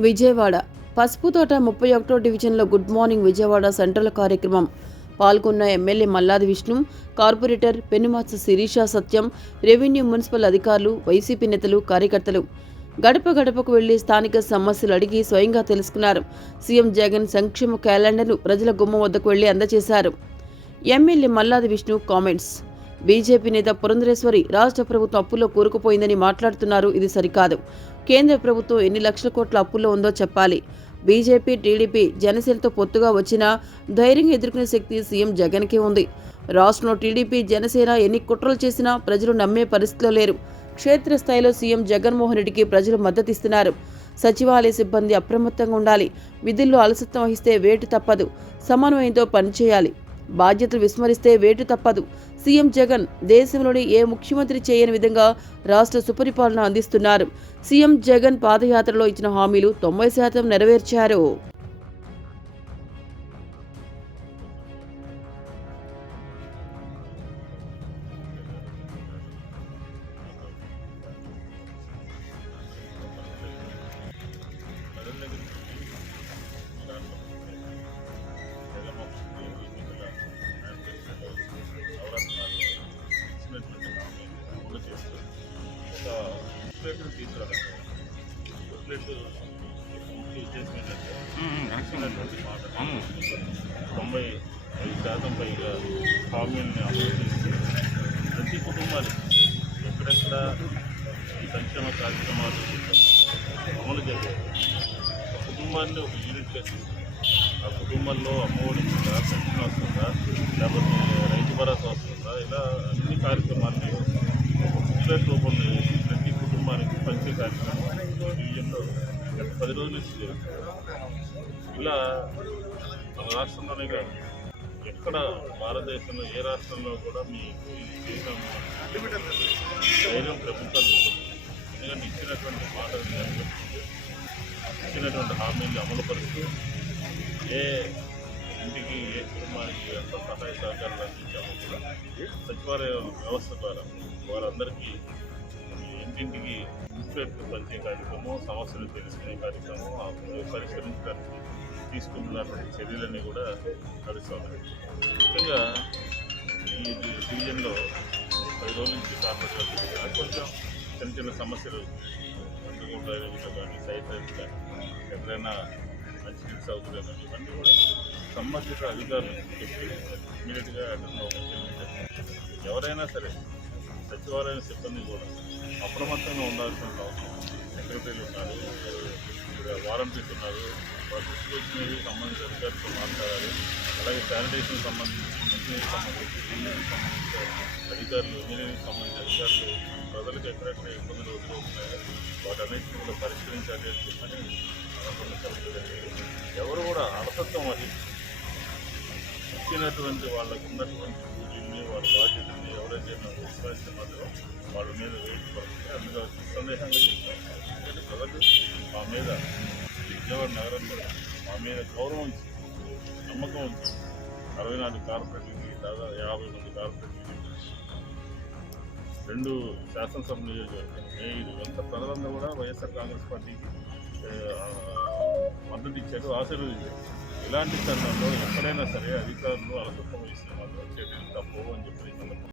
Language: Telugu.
విజయవాడ పసుపుతోట 31వ డివిజన్లో గుడ్ మార్నింగ్ విజయవాడ సెంట్రల్ కార్యక్రమం పాల్గొన్న ఎమ్మెల్యే మల్లాది విష్ణు, కార్పొరేటర్ పెనుమాత్స శిరీష సత్యం, రెవెన్యూ మున్సిపల్ అధికారులు, వైసీపీ నేతలు, కార్యకర్తలు గడప గడపకు వెళ్లి స్థానిక సమస్యలు అడిగి స్వయంగా తెలుసుకున్నారు. సీఎం జగన్ సంక్షేమ క్యాలెండర్ను ప్రజల గుమ్మం వద్దకు వెళ్లి అందజేశారు. MLA Malladi Vishnu comments. BJP నేత పురంధరేశ్వరి రాష్ట్ర ప్రభుత్వం అప్పుల్లో కూరుకుపోయిందని మాట్లాడుతున్నారు. ఇది సరికాదు. కేంద్ర ప్రభుత్వం ఎన్ని లక్షల కోట్ల అప్పుల్లో ఉందో చెప్పాలి. బీజేపీ, టీడీపీ, జనసేనతో పొత్తుగా వచ్చినా ధైర్యంగా ఎదుర్కొనే శక్తి సీఎం జగన్కే ఉంది. రాష్ట్రంలో టీడీపీ, జనసేన ఎన్ని కుట్రలు చేసినా ప్రజలు నమ్మే పరిస్థితిలో లేరు. క్షేత్రస్థాయిలో సీఎం జగన్మోహన్ రెడ్డికి ప్రజలు మద్దతిస్తున్నారు. సచివాలయ సిబ్బంది అప్రమత్తంగా ఉండాలి. విధుల్లో అలసత్వం వహిస్తే వేటు తప్పదు. సమన్వయంతో పనిచేయాలి. బాధ్యతలు విస్మరిస్తే వేటు తప్పదు. సీఎం జగన్ దేశంలోని ఏ ముఖ్యమంత్రి చేయని విధంగా రాష్ట్ర సుపరిపాలన అందిస్తున్నారు. సీఎం జగన్ పాదయాత్రలో ఇచ్చిన హామీలు 90% నెరవేర్చారు. తీసుకురావాలి. ఉద్దేశం ఏంటంటే 95% పైగా హామీలని అమలు చేసి ప్రతి కుటుంబానికి ఎక్కడెక్కడ ఈ సంక్షేమ కార్యక్రమాలు అమలు జరిగాయి కుటుంబాన్ని ఒక యూనిట్గా తీసుకుంటాం. ఆ కుటుంబంలో అమ్మఒడి వస్తుందా, పెన్షన్ వస్తుందా, లేకపోతే రైతు భరోసా వస్తుందా, ఇలా అన్ని కార్యక్రమాన్ని బుక్లెట్ రూపంలో వేసి ప్రతి కుటుంబానికి పంచే కార్యక్రమం డివిజన్లో గత 10 రోజుల నుంచి జరుగుతుంది. ఇలా మన రాష్ట్రంలోనే కాదు, ఎక్కడ భారతదేశంలో ఏ రాష్ట్రంలో కూడా మీకు ఇది చేసాము ధైర్యం ప్రభుత్వాలు ఎందుకంటే ఇచ్చినటువంటి మాటలు ఇచ్చినటువంటి హామీలు అమలుపరుస్తూ ఏ ఇంటికి ఏ కుటుంబానికి ఎంత సహాయ సహకారాలు అందించామో కూడా సచివాలయ వ్యవస్థ ద్వారా వారందరికీ ఇంటింటికి బుక్లెట్ పంచే కార్యక్రమం, సమస్యలు తెలుసుకునే కార్యక్రమం, పరిష్కరించడానికి తీసుకుంటున్నటువంటి చర్యలన్నీ కూడా నడుస్తున్నాయి. ముఖ్యంగా ఈ డివిజన్లో 10 రోజుల నుంచి కార్పొరేషన్ కొంచెం చిన్న సమస్యలు అందుకు డ్రైవింగ్లో కానీ సైడ్ డ్రైవింగ్ కానీ ఎక్కడైనా మంచినీటి సౌకర్యాలు కానీ ఇవన్నీ కూడా సంబంధిత అధికారులు చెప్పి ఇమీడియట్గా అటెండ్ అవ్వడం. ఎవరైనా సరే సచివాలయ సిబ్బంది కూడా అప్రమత్తంగా ఉండాల్సిన అవసరం. సెక్రటరీలు ఉన్నారు, వాలంటీర్స్ ఉన్నారు, వాళ్ళ దృష్టికి వచ్చినవి సంబంధించిన అధికారులతో మాట్లాడాలి. అలాగే శానిటేషన్ సంబంధించి, మంచినీటికి సంబంధించి, నీళ్ళకి సంబంధించిన అధికారులు, ఇంజనీరింగ్ సంబంధించిన అధికారులు ప్రజలకు ఎక్కడెక్కడ ఇబ్బందులు ఎదురవుతున్నాయో వాటన్నిటిని కూడా పరిష్కరించాలి అని చెప్పని ఎవరు కూడా అలసత్వం వహించి ఇచ్చినటువంటి వాళ్ళకు ఉన్నటువంటి పూజల్ని, వాళ్ళ బాధ్యతల్ని ఎవరైతే విశ్వాసిస్తే మాత్రం వాళ్ళ మీద వేటు పడుతుంది. అందులో సందేహంగా చెప్తారు. ప్రజలు మా మీద విజయవాడ నగరంలో మా మీద గౌరవం ఉంచి, నమ్మకం ఉంచి 64 కార్పొరేట్లకి దాదాపు 50 మంది కార్పొరేట్లకి 2 శాసనసభ నియోజకవర్గం ఇదంతా ప్రజలందరూ కూడా వైఎస్ఆర్ కాంగ్రెస్ పార్టీకి మద్దతు ఇచ్చారు, ఆశీర్వదించారు. ఇలాంటి తరుణంలో ఎక్కడైనా సరే అధికారులు అలసత్వం వహిస్తే మాత్రం చర్యలు తప్పవు అని చెప్పి